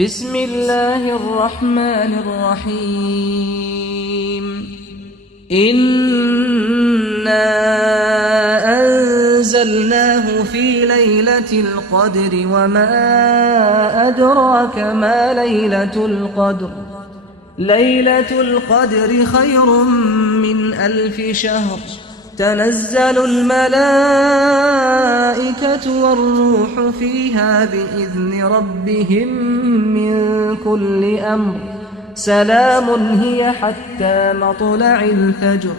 بسم الله الرحمن الرحيم إنا أنزلناه في ليلة القدر وما أدراك ما ليلة القدر ليلة القدر خير من 1000 شهر تنزل الملائكة والروح فيها بإذن ربهم من كل أمر سلام هي حتى مطلع الفجر